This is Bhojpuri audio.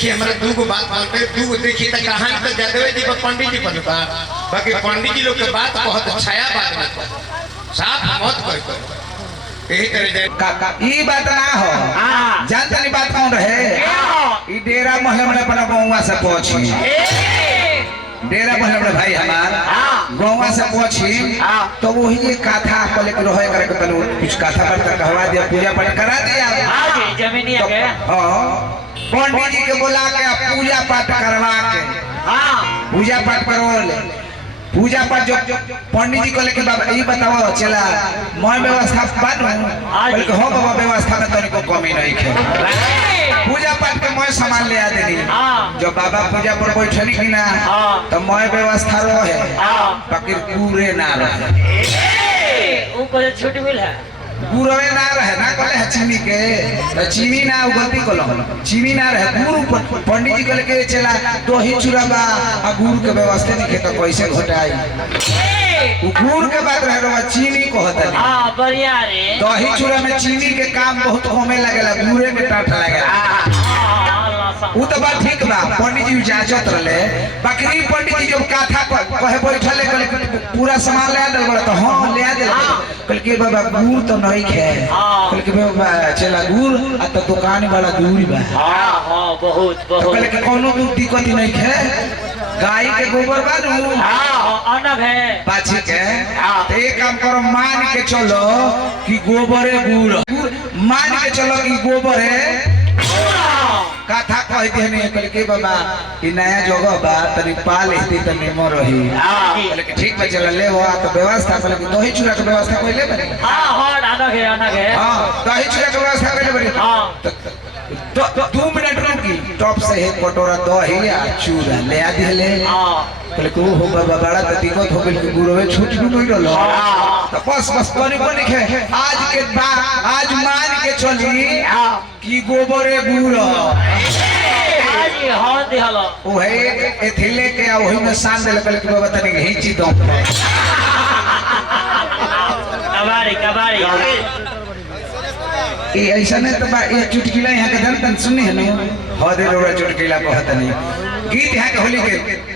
देखिए हमारे दू को बात बोलते दू को देखिए तो कहानी तो जादवे जी पंडित जी बनता बाकी पंडित जी लोग के बात बहुत छाया बात में साफ मत कर यही तरह ई बात ना हो जानता नहीं बात कौन रहे ई डेरा मोहल्ले में अपना गौवा से पहुंची डेरा मोहल्ले में भाई हमार गौवा से पहुंची तो वही ये कथा को लेकर रहे करे के तनु कुछ कथा बता कहवा दिया पूजा पाठ करा दिया जमीनी के हां पंडित जी के बुला के पूजा पाठ करवा के पूजा पाठ करवाले पूजा पाठ जो पंडित जी को लेके बाबा ये बताओ चला मैं व्यवस्था बात बल्कि हो बाबा व्यवस्था में तनिक को कमी नहीं है पूजा पाठ के मैं सामान ले आ देनी जो बाबा पूजा पर बैठनी की ना तो मैं व्यवस्था रहे बाकी पूरे ना रहे ऊपर छूट मिल है गुरवे ना रहे ना कहले है चीनी के तो चीनी ना गलती कलो चीनी ना रहे गुरु पंडित जी कहले के चला दही चूड़ा बा आ गुरु के व्यवस्था नहीं के तो कैसे घटाई गुरु के बात रहे रो चीनी कहत है हां बढ़िया रे दही चूड़ा में चीनी के काम बहुत होमे लगेला गुरे में टाट लगेला वो तो बात ठीक बा पंडित जी इजाजत रले बाकी पंडित जी जब कथा कहे बैठले पूरा सामान ले दे बड़ा तो हां ले दे कल के बाबा गुड़ तो नहीं है कल के बाबा चला गुड़ आ तो दुकान वाला दूर बा हां हां बहुत बहुत कल के कोनो दिक्कत नहीं है गाय के गोबर बा नु हां अलग है पाछी के तो एक काम करो मान के चलो कि गोबर है गुड़ मान के चलो कि गोबर है कथा कह दे नहीं कल के बाबा कि नया जगह बा तनी पाल हेती त नेमो रही कल के ठीक बा चल ले वो तो व्यवस्था कल के दही चूड़ा के व्यवस्था कोइले बने हां हां अलग है हां दही चूड़ा के व्यवस्था कोइले बने हां तो 2 मिनट रुकी टॉप से एक कटोरा दही आ चूड़ा ले आ दिले कल को हो बाबा बड़ा त दिक्कत हो गेल कि गुरुवे छूट नहीं रहलो तो बस तनी कोनी के आज के आज मान के चली कि गोबरे गुड़ हाजी हां देहलो ओहे एथिले के ओही में सान दे लगल कि बाबा तनी घींची दो कबाड़ी ये ऐसा नहीं तो ये चुटकिला यहाँ के धन सुनी है नहीं हो दे रोड़ा चुटकिला कहत नहीं गीत यहाँ के होली के